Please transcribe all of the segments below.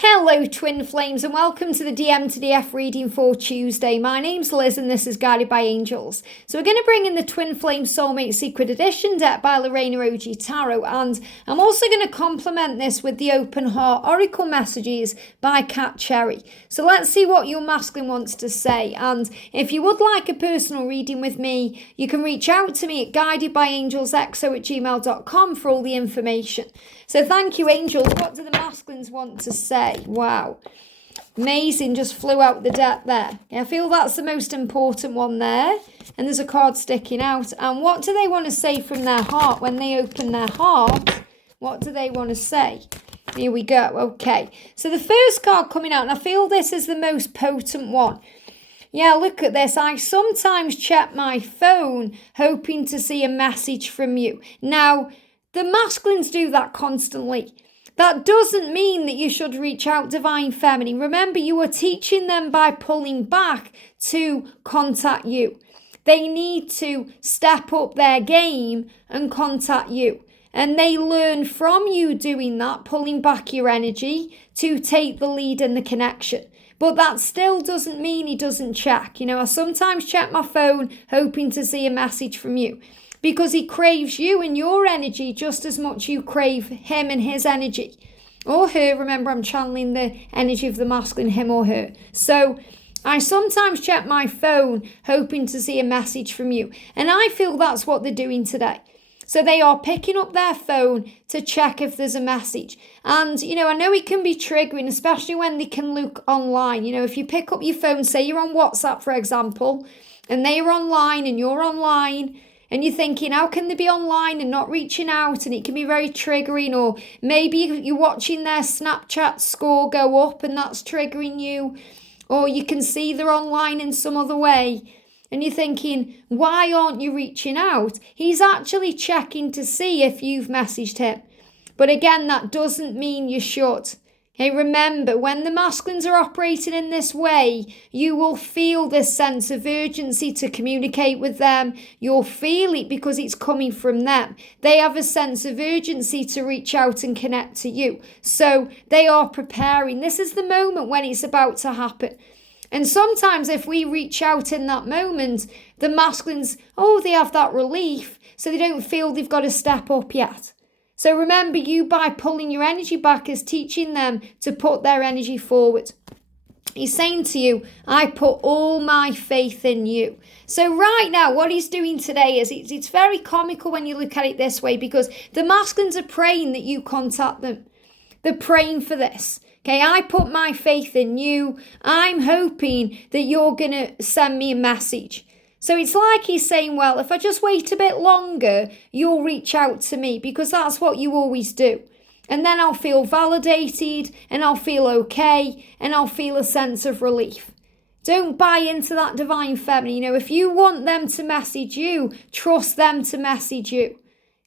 Hello Twin Flames and welcome to the DM to DF reading for Tuesday. My name's Liz and this is Guided by Angels. So we're going to bring in the Twin Flame Soulmate Secret Edition deck by Reina Tarot, and I'm also going to complement this with the Open Heart Oracle Messages by Cat Cherry. So let's see what your masculine wants to say, and if you would like a personal reading with me, you can reach out to me at guidedbyangelsxo@gmail.com for all the information. So thank you, angels. What do the masculines want to say? Wow. Amazing, just flew out the deck there. I feel that's the most important one there. And there's a card sticking out. And what do they want to say from their heart? When they open their heart, what do they want to say? Here we go. Okay. So the first card coming out, and I feel this is the most potent one. Yeah, look at this. I sometimes check my phone hoping to see a message from you. Now, the masculines do that constantly. That doesn't mean that you should reach out Divine Feminine. Remember, you are teaching them by pulling back to contact you. They need to step up their game and contact you. And they learn from you doing that, pulling back your energy to take the lead in the connection. But that still doesn't mean he doesn't check. I sometimes check my phone hoping to see a message from you. Because he craves you and your energy just as much you crave him and his energy. Or her. Remember, I'm channeling the energy of the masculine, him or her. So I sometimes check my phone hoping to see a message from you. And I feel that's what they're doing today. So they are picking up their phone to check if there's a message. And, I know it can be triggering, especially when they can look online. If you pick up your phone, say you're on WhatsApp, for example, and they are online and you're online, and you're thinking, how can they be online and not reaching out? And it can be very triggering. Or maybe you're watching their Snapchat score go up and that's triggering you. Or you can see they're online in some other way. And you're thinking, why aren't you reaching out? He's actually checking to see if you've messaged him. But again, that doesn't mean you should. Hey, remember, when the masculines are operating in this way, you will feel this sense of urgency to communicate with them. You'll feel it because it's coming from them. They have a sense of urgency to reach out and connect to you. So they are preparing. This is the moment when it's about to happen. And sometimes if we reach out in that moment, the masculines, they have that relief, so they don't feel they've got to step up yet. So remember, you by pulling your energy back is teaching them to put their energy forward. He's saying to you, I put all my faith in you. So right now, what he's doing today is it's very comical when you look at it this way, because the masculines are praying that you contact them. They're praying for this. Okay, I put my faith in you. I'm hoping that you're going to send me a message. So it's like he's saying, well, if I just wait a bit longer, you'll reach out to me, because that's what you always do. And then I'll feel validated and I'll feel okay and I'll feel a sense of relief. Don't buy into that Divine Feminine. If you want them to message you, trust them to message you.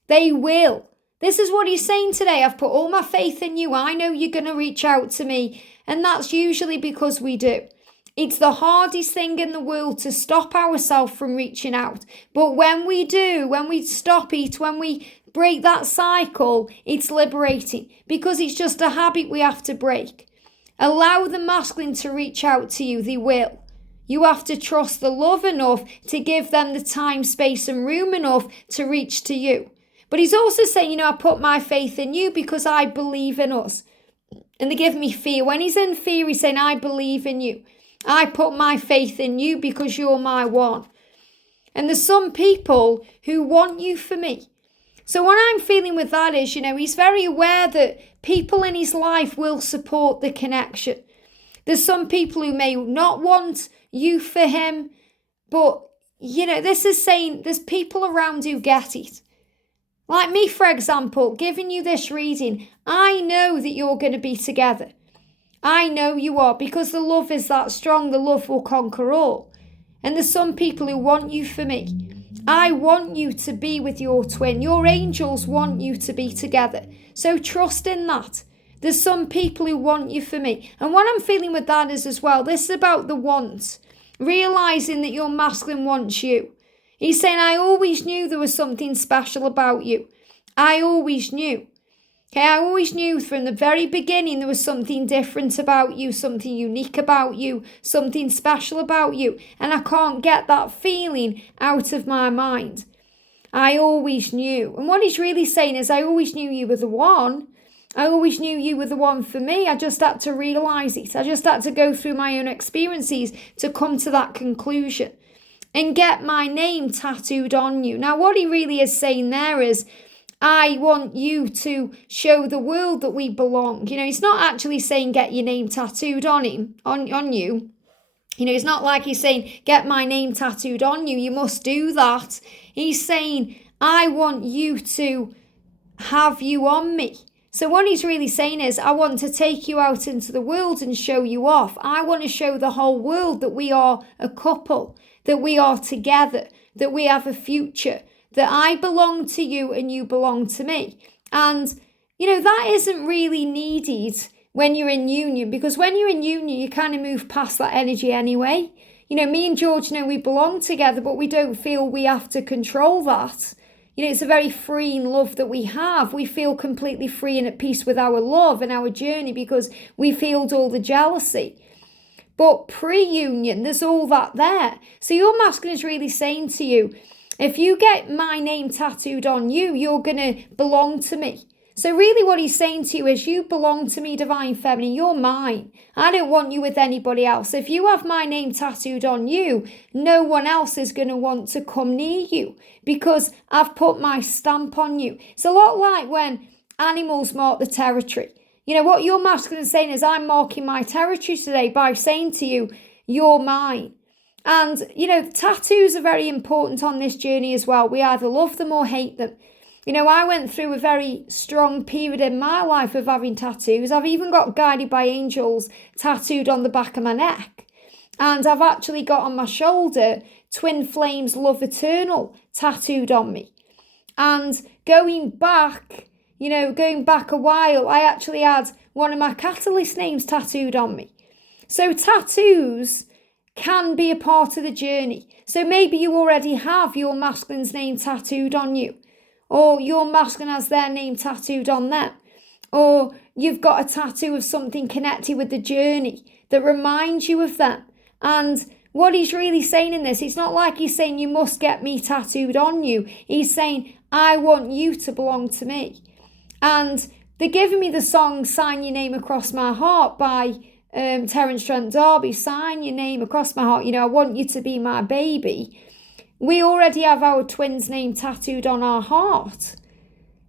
They will. This is what he's saying today. I've put all my faith in you. I know you're going to reach out to me. And that's usually because we do. It's the hardest thing in the world to stop ourselves from reaching out. But when we do, when we stop it, when we break that cycle, it's liberating, because it's just a habit we have to break. Allow the masculine to reach out to you. They will. You have to trust the love enough to give them the time, space and room enough to reach to you. But he's also saying, I put my faith in you because I believe in us. And they give me fear. When he's in fear, he's saying, I believe in you. I put my faith in you because you're my one. And there's some people who want you for me. So what I'm feeling with that is, he's very aware that people in his life will support the connection. There's some people who may not want you for him, but, this is saying there's people around who get it. Like me, for example, giving you this reading, I know that you're going to be together. I know you are, because the love is that strong. The love will conquer all. And there's some people who want you for me. I want you to be with your twin. Your angels want you to be together. So trust in that. There's some people who want you for me. And what I'm feeling with that is as well, this is about the want. Realizing that your masculine wants you. He's saying, I always knew there was something special about you. I always knew. Okay, I always knew from the very beginning there was something different about you, something unique about you, something special about you. And I can't get that feeling out of my mind. I always knew. And what he's really saying is, I always knew you were the one. I always knew you were the one for me. I just had to realise it. I just had to go through my own experiences to come to that conclusion and get my name tattooed on you. Now, what he really is saying there is, I want you to show the world that we belong. He's not actually saying get your name tattooed on you. It's not like he's saying get my name tattooed on you. You must do that. He's saying I want you to have you on me. So what he's really saying is, I want to take you out into the world and show you off. I want to show the whole world that we are a couple, that we are together, that we have a future, that I belong to you and you belong to me. And, that isn't really needed when you're in union, because when you're in union, you kind of move past that energy anyway. Me and George know we belong together, but we don't feel we have to control that. It's a very freeing love that we have. We feel completely free and at peace with our love and our journey because we've healed all the jealousy. But pre-union, there's all that there. So your masculine is really saying to you, if you get my name tattooed on you, you're going to belong to me. So really what he's saying to you is, you belong to me, divine feminine. You're mine. I don't want you with anybody else. If you have my name tattooed on you, no one else is going to want to come near you because I've put my stamp on you. It's a lot like when animals mark the territory. What your masculine is saying is, I'm marking my territory today by saying to you, you're mine. And, tattoos are very important on this journey as well. We either love them or hate them. I went through a very strong period in my life of having tattoos. I've even got Guided by Angels tattooed on the back of my neck. And I've actually got on my shoulder Twin Flames Love Eternal tattooed on me. And going back a while, I actually had one of my catalyst names tattooed on me. So tattoos can be a part of the journey. So maybe you already have your masculine's name tattooed on you, or your masculine has their name tattooed on them, or you've got a tattoo of something connected with the journey that reminds you of them. And what he's really saying in this, it's not like he's saying you must get me tattooed on you. He's saying, I want you to belong to me. And they're giving me the song Sign Your Name Across My Heart by Terence Trent D'Arby. Sign your name across my heart. I want you to be my baby. We already have our twin's name tattooed on our heart.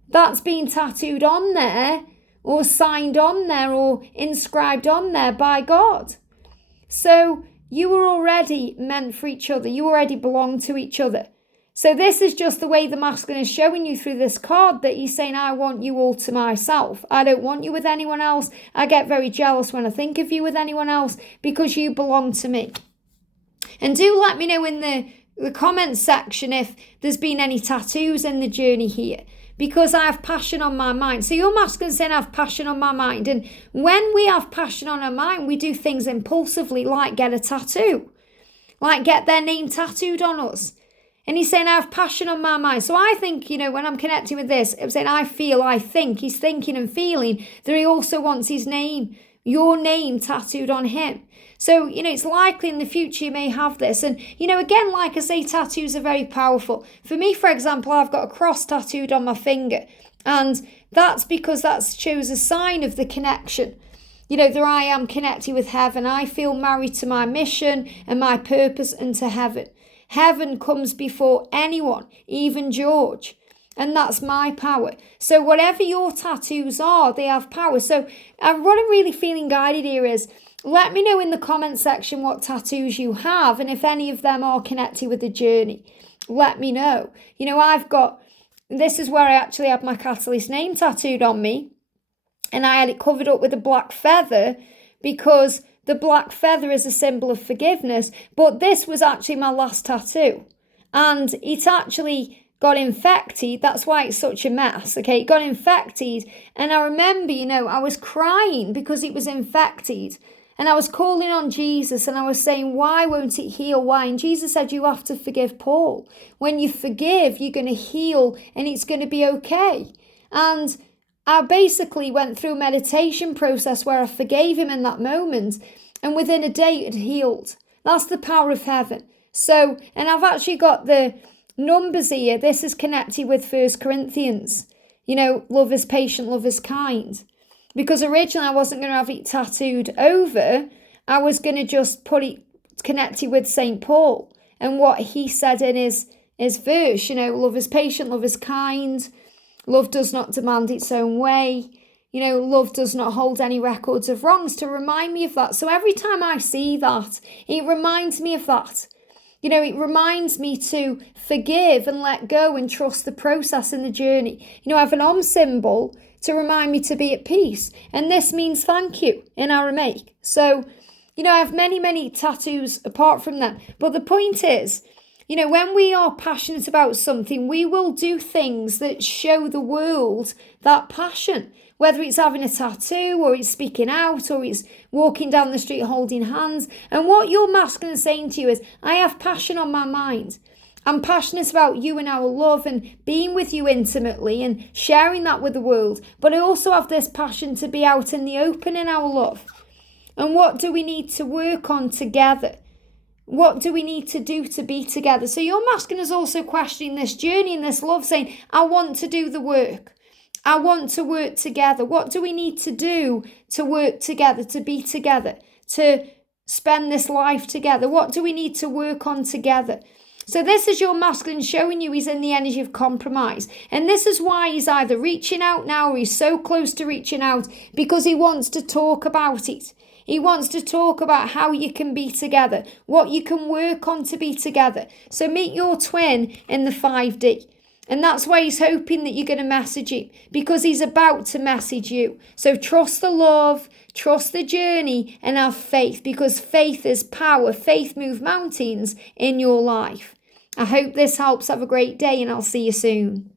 That's been tattooed on there, or signed on there, or inscribed on there by God. So you were already meant for each other. You already belong to each other. So this is just the way the masculine is showing you through this card, that he's saying, I want you all to myself. I don't want you with anyone else. I get very jealous when I think of you with anyone else because you belong to me. And do let me know in the comments section if there's been any tattoos in the journey here, because I have passion on my mind. So your masculine saying, I have passion on my mind. And when we have passion on our mind, we do things impulsively, like get a tattoo, like get their name tattooed on us. And he's saying, I have passion on my mind. So I think, when I'm connecting with this, I'm saying, I think. He's thinking and feeling that he also wants his name, your name tattooed on him. So, it's likely in the future you may have this. And, again, like I say, tattoos are very powerful. For me, for example, I've got a cross tattooed on my finger. And that's because that shows a sign of the connection. That I am connected with heaven. I feel married to my mission and my purpose and to heaven. Heaven comes before anyone, even George. And that's my power. So whatever your tattoos are, they have power. So what I'm really feeling guided here is, let me know in the comment section what tattoos you have, and if any of them are connected with the journey. Let me know. This is where I actually had my catalyst name tattooed on me. And I had it covered up with a black feather because the black feather is a symbol of forgiveness, but this was actually my last tattoo. And it actually got infected. That's why it's such a mess, okay? It got infected. And I remember, I was crying because it was infected. And I was calling on Jesus and I was saying, why won't it heal? Why? And Jesus said, you have to forgive Paul. When you forgive, you're going to heal and it's going to be okay. And I basically went through a meditation process where I forgave him in that moment, and within a day it healed. That's the power of heaven. So, and I've actually got the numbers here. This is connected with 1 Corinthians. Love is patient, love is kind. Because originally I wasn't going to have it tattooed over. I was going to just put it connected with St. Paul and what he said in his verse. Love is patient, love is kind. Love does not demand its own way. Love does not hold any records of wrongs, to remind me of that. So every time I see that, it reminds me of that. It reminds me to forgive and let go and trust the process and the journey. I have an symbol to remind me to be at peace. And this means thank you in Aramaic. So, I have many, many tattoos apart from that. But the point is, when we are passionate about something, we will do things that show the world that passion. Whether it's having a tattoo, or it's speaking out, or it's walking down the street holding hands. And what your masculine is saying to you is, I have passion on my mind. I'm passionate about you and our love and being with you intimately and sharing that with the world. But I also have this passion to be out in the open in our love. And what do we need to work on together? What do we need to do to be together? So your masculine is also questioning this journey and this love, saying, I want to do the work. I want to work together. What do we need to do to work together, to be together, to spend this life together? What do we need to work on together? So this is your masculine showing you he's in the energy of compromise. And this is why he's either reaching out now or he's so close to reaching out, because he wants to talk about it. He wants to talk about how you can be together, what you can work on to be together. So meet your twin in the 5D. And that's why he's hoping that you're going to message him, because he's about to message you. So trust the love, trust the journey, and have faith, because faith is power. Faith moves mountains in your life. I hope this helps. Have a great day, and I'll see you soon.